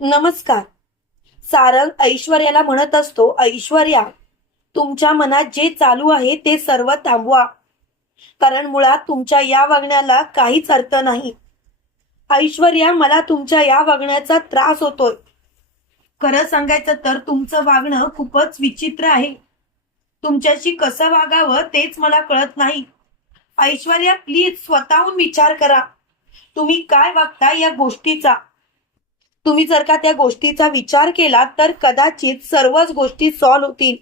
नमस्कार. सारंग ऐश्वर्याला म्हणत असतो, ऐश्वर्या, तुमच्या मनात जे चालू आहे ते सर्व थांबवा, कारण मुळात तुमच्या या वागण्याला काहीच अर्थ नाही. ऐश्वर्या, मला तुमच्या या वागण्याचा त्रास होतोय. खरं सांगायचं तर तुमचं वागणं खूपच विचित्र आहे. तुमच्याशी कसं वागावं तेच मला कळत नाही. ऐश्वर्या, प्लीज स्वतःहून विचार करा. तुम्ही काय वागता या गोष्टीचा. तुम्ही जर का त्या गोष्टीचा विचार केला तर कदाचित सर्वच गोष्टी सॉल्व्ह होतील.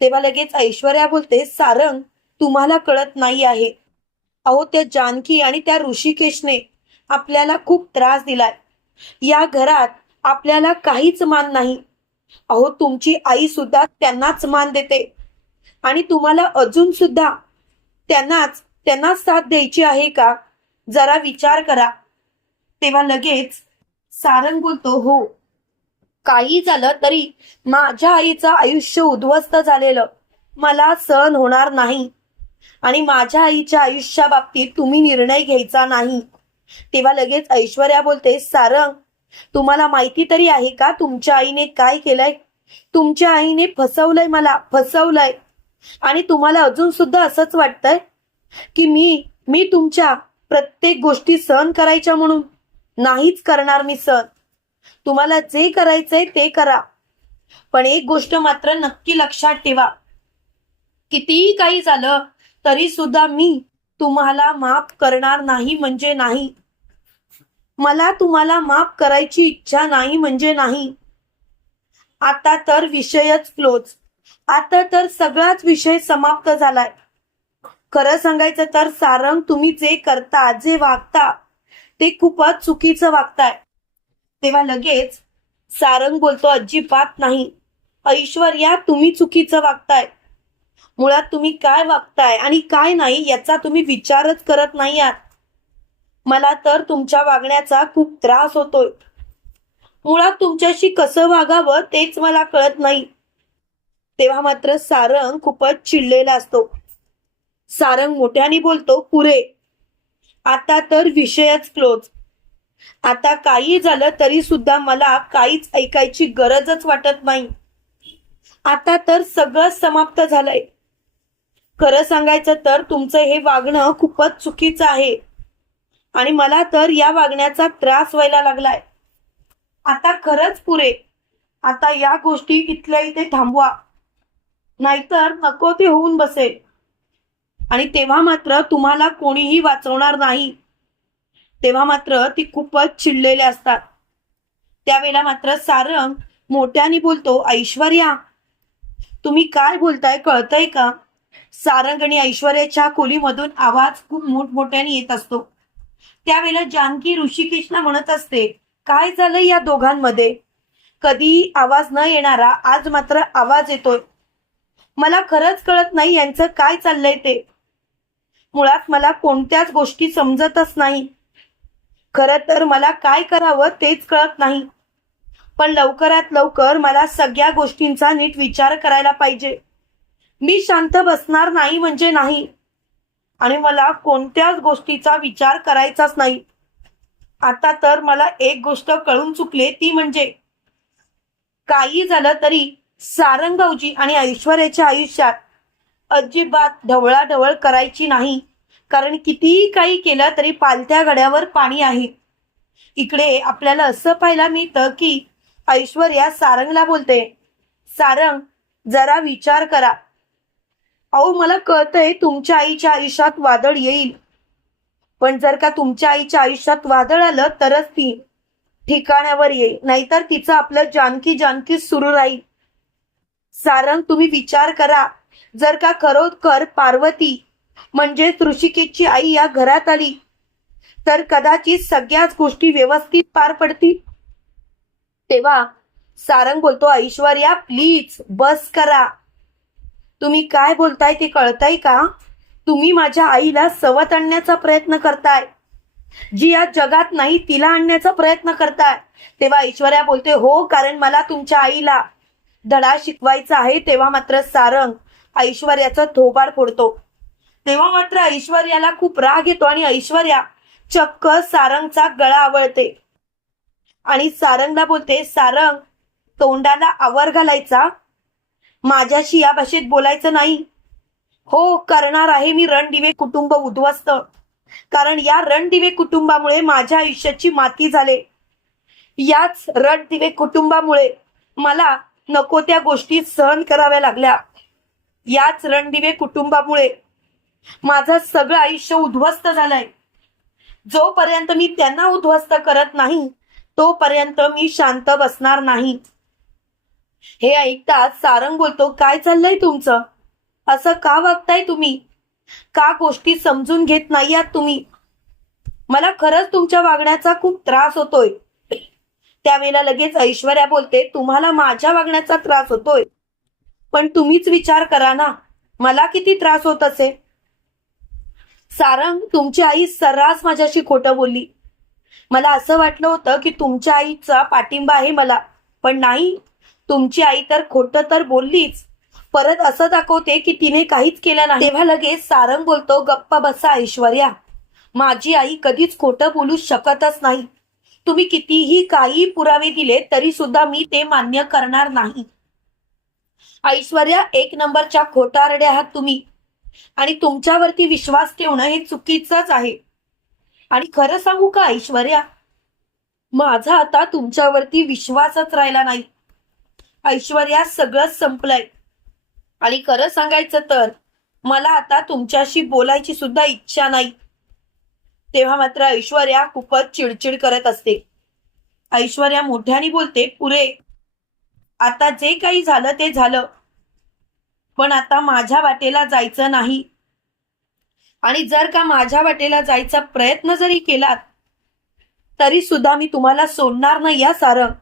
तेव्हा लगेच ऐश्वर्या बोलते, सारंग, तुम्हाला कळत नाही आहे. अहो, त्या जानकी आणि त्या ऋषिकेशने आपल्याला खूप त्रास दिलाय. या घरात आपल्याला काहीच मान नाही. अहो, तुमची आई सुद्धा त्यांनाच मान देते आणि तुम्हाला अजून सुद्धा त्यांनाच साथ द्यायची आहे का? जरा विचार करा. तेव्हा लगेच सारंग बोलतो, हो, काही झालं तरी माझ्या आईचं आयुष्य उद्ध्वस्त झालेलं मला सहन होणार नाही आणि माझ्या आईच्या आयुष्याबाबतीत तुम्ही निर्णय घ्यायचा नाही. तेव्हा लगेच ऐश्वर्या बोलते, सारंग, तुम्हाला माहिती तरी आहे का तुमच्या आईने काय केलंय? तुमच्या आईने फसवलंय, मला फसवलंय. आणि तुम्हाला अजून सुद्धा असंच वाटतंय की मी तुमच्या प्रत्येक गोष्टी सहन करायच्या म्हणून. नाहीच करणार मी सहन. तुम्हाला जे करायचंय ते करा, पण एक गोष्ट मात्र नक्की लक्षात ठेवा, कितीही काही झालं तरी सुद्धा मी तुम्हाला माफ करणार नाही म्हणजे नाही. मला तुम्हाला माफ करायची इच्छा नाही म्हणजे नाही. आता तर विषयच क्लोज. आता तर सगळाच विषय समाप्त झालाय. खरं सांगायचं तर सारंग, तुम्ही जे करता, जे वागता ते खूपच चुकीचं वागताय. तेव्हा लगेच सारंग बोलतो, अजिबात नाही. ऐश्वर्या, तुम्ही चुकीचं वागताय. मुळात तुम्ही काय वागताय आणि काय नाही याचा तुम्ही विचारच करत नाही आहात. मला तर तुमच्या वागण्याचा खूप त्रास होतोय. मुळात तुमच्याशी कसं वागावं तेच मला कळत नाही. तेव्हा मात्र सारंग खूपच चिडलेला असतो. सारंग मोठ्याने बोलतो, पुरे. आता तर विषयच क्लोज. आता काही झालं तरी सुद्धा मला काहीच ऐकायची गरजच वाटत नाही. आता तर सगळं समाप्त झालंय. खरं सांगायचं तर तुमचं हे वागणं खूपच चुकीचं आहे आणि मला तर या वागण्याचा त्रास व्हायला लागलाय. आता खरंच पुरे. आता या गोष्टी इथल्या इथे थांबवा, नाहीतर नको ते होऊन बसेल आणि तेव्हा मात्र तुम्हाला कोणीही वाचवणार नाही. तेव्हा मात्र ती खूपच चिडलेले असतात. त्यावेळेला मात्र सारंग मोठ्याने बोलतो, ऐश्वर्या, तुम्ही काय बोलताय कळतंय का? सारंग आणि ऐश्वर्याच्या खोलीमधून आवाज खूप मोठमोठ्याने येत असतो. त्यावेळेला जानकी ऋषिकेशला म्हणत असते, काय झालं या दोघांमध्ये? कधी आवाज न येणारा आज मात्र आवाज येतोय. मला खरंच कळत नाही यांचं काय चाललंय ते. मुळात मला कोणत्याच गोष्टी समजतच नाही. खरं तर मला काय करावं तेच कळत नाही, पण लवकरात लवकर मला सगळ्या गोष्टींचा नीट विचार करायला पाहिजे. मी शांत बसणार नाही म्हणजे नाही आणि मला कोणत्याच गोष्टीचा विचार करायचाच नाही. आता तर मला एक गोष्ट कळून चुकली, ती म्हणजे काही झालं तरी सारंगावजी आणि ऐश्वर्याच्या आयुष्यात अजिबात ढवळाढवळ करायची नाही, कारण कितीही काही केलं तरी पालत्या गड्यावर पाणी आहे. इकडे आपल्याला असं पाहायला मिळतं की ऐश्वर्या सारंगला बोलते, सारंग, जरा विचार करा. अहो, मला कळतंय तुमच्या आईच्या आयुष्यात वादळ येईल, पण जर का तुमच्या आईच्या आयुष्यात वादळ आलं तरच ती ठिकाणावर येईल, नाहीतर तिचं आपलं जानकी जानकी सुरू राहील. सारंग, तुम्ही विचार करा. जर का खरोखर पार्वती म्हणजेच ऋषिकेशची आई या घरात आली तर कदाचित सगळ्याच गोष्टी व्यवस्थित पार पडतील. तेव्हा सारंग बोलतो, ऐश्वर्या, प्लीज बस करा. तुम्ही काय बोलताय ते कळतंय का? तुम्ही माझ्या आईला सवत आणण्याचा प्रयत्न करताय, जी या जगात नाही तिला आणण्याचा प्रयत्न करताय. तेव्हा ऐश्वर्या बोलते, हो, कारण मला तुमच्या आईला धडा शिकवायचा आहे. तेव्हा मात्र सारंग ऐश्वर्याचं थोबाड फोडतो. तेव्हा मात्र ऐश्वर्याला खूप राग येतो आणि ऐश्वर्या चक्क सारंगचा गळा आवळते. आणि सारंगला बोलते, सारंग तोंडाला आवर घालायचा, माझ्याशी या भाषेत बोलायचं नाही. हो, करणार आहे मी रणदिवे कुटुंब उद्ध्वस्त, कारण या रणदिवे कुटुंबामुळे माझ्या आयुष्याची माती झाले. याच रणदिवे कुटुंबामुळे मला नको त्या गोष्टी सहन कराव्या लागल्या. याच रणदिवे कुटुंबामुळे माझं सगळं आयुष्य उद्ध्वस्त झालंय. जोपर्यंत मी त्यांना उद्ध्वस्त करत नाही तोपर्यंत मी शांत बसणार नाही. हे ऐकताच सारंग बोलतो, काय चाललंय तुमचं? असं का वागताय तुम्ही? का गोष्टी समजून घेत नाही आहात तुम्ही? मला खरंच तुमच्या वागण्याचा खूप त्रास होतोय. त्यावेळेला लगेच ऐश्वर्या बोलते, तुम्हाला माझ्या वागण्याचा त्रास होतोय, पण तुम्हीच विचार करा ना, मला किती त्रास होत असे. सारंग, तुमची आई सर्रास माझ्याशी खोटं बोलली. मला असं वाटलं होतं की तुमच्या आईचा पाठिंबा आहे मला, पण नाही, तुमची आई तर खोटं तर बोललीच, परत असं दाखवते की तिने काहीच केलं नाही. तेव्हा लगेच सारंग बोलतो, गप्पा बसा ऐश्वर्या, माझी आई कधीच खोटं बोलू शकतच नाही. तुम्ही कितीही काही पुरावे दिले तरी सुद्धा मी ते मान्य करणार नाही. ऐश्वर्या, एक नंबरच्या खोटारड्या आहात तुम्ही, आणि तुमच्यावरती विश्वास ठेवणं हे चुकीचंच आहे. आणि खरं सांगू का ऐश्वर्या, माझा आता तुमच्यावरती विश्वासच राहिला नाही. ऐश्वर्या, सगळंच संपलंय. आणि खरं सांगायचं तर मला आता तुमच्याशी बोलायची सुद्धा इच्छा नाही. तेव्हा मात्र ऐश्वर्या खूपच चिडचिड करत असते. ऐश्वर्या मोठ्याने बोलते, पुरे, आता जे काही झालं ते झालं, पण आता माझ्या वाटेला जायचं नाही. आणि जर का माझ्या वाटेला जायचा प्रयत्न जरी केलात तरी सुद्धा मी तुम्हाला सोडणार नाही. या सारंग,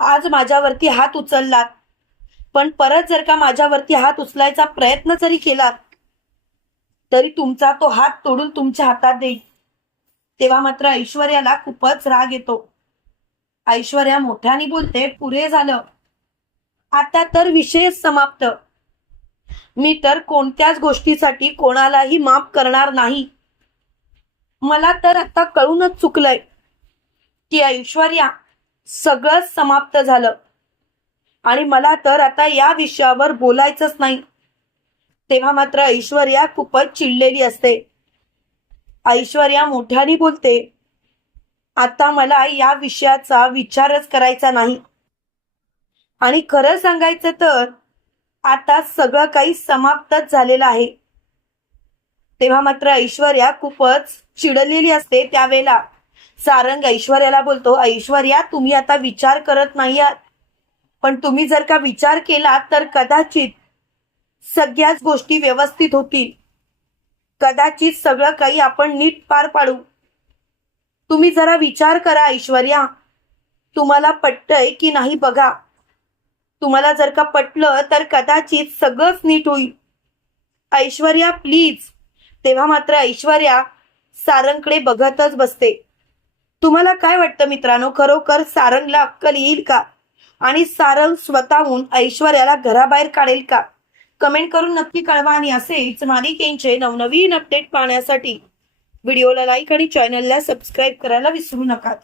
आज माझ्यावरती हात उचललात, पण परत जर का माझ्यावरती हात उचलायचा प्रयत्न जरी केलात तरी तुमचा तो हात तोडून तुमच्या हातात देईल. तेव्हा मात्र ऐश्वर्याला खूपच राग येतो. ऐश्वर्या मोठ्याने बोलते, पुरे झालं, आता तर विषयच समाप्त. मी तर कोणत्याच गोष्टीसाठी कोणालाही माफ करणार नाही. मला तर आता कळूनच चुकलंय की ऐश्वर्या, सगळंच समाप्त झालं आणि मला तर आता या विषयावर बोलायचंच नाही. तेव्हा मात्र ऐश्वर्या खूपच चिडलेली असते. ऐश्वर्या मोठ्याने बोलते, आता मला या विषयाचा विचारच करायचा नाही. आणि खरं सांगायचं तर आता सगळं काही समाप्तच झालेलं आहे. तेव्हा मात्र ऐश्वर्या खूपच चिडलेली असते. त्यावेळेला सारंग ऐश्वर्याला बोलतो, ऐश्वर्या, तुम्ही आता विचार करत नाही आहात, पण तुम्ही जर का विचार केला तर कदाचित सगळ्याच गोष्टी व्यवस्थित होतील. कदाचित सगळं काही आपण नीट पार पाडू. तुम्ही जरा विचार करा ऐश्वर्या, तुम्हाला पटतंय की नाही बघा. तुम्हाला जर का पटलं तर कदाचित सगळंच नीट होईल. ऐश्वर्या, प्लीज. तेव्हा मात्र ऐश्वर्या सारंगकडे बघतच बसते. तुम्हाला काय वाटतं मित्रांनो, खरोखर सारंगला अक्कल येईल का? आणि सारंग स्वतःहून ऐश्वर्याला घराबाहेर काढेल का? कमेंट करून नक्की कळवा. आणि असेच मालिकेचे नवनवीन अपडेट पाहण्यासाठी व्हिडिओला लाईक आणि चॅनलला सबस्क्राईब करायला विसरू नका.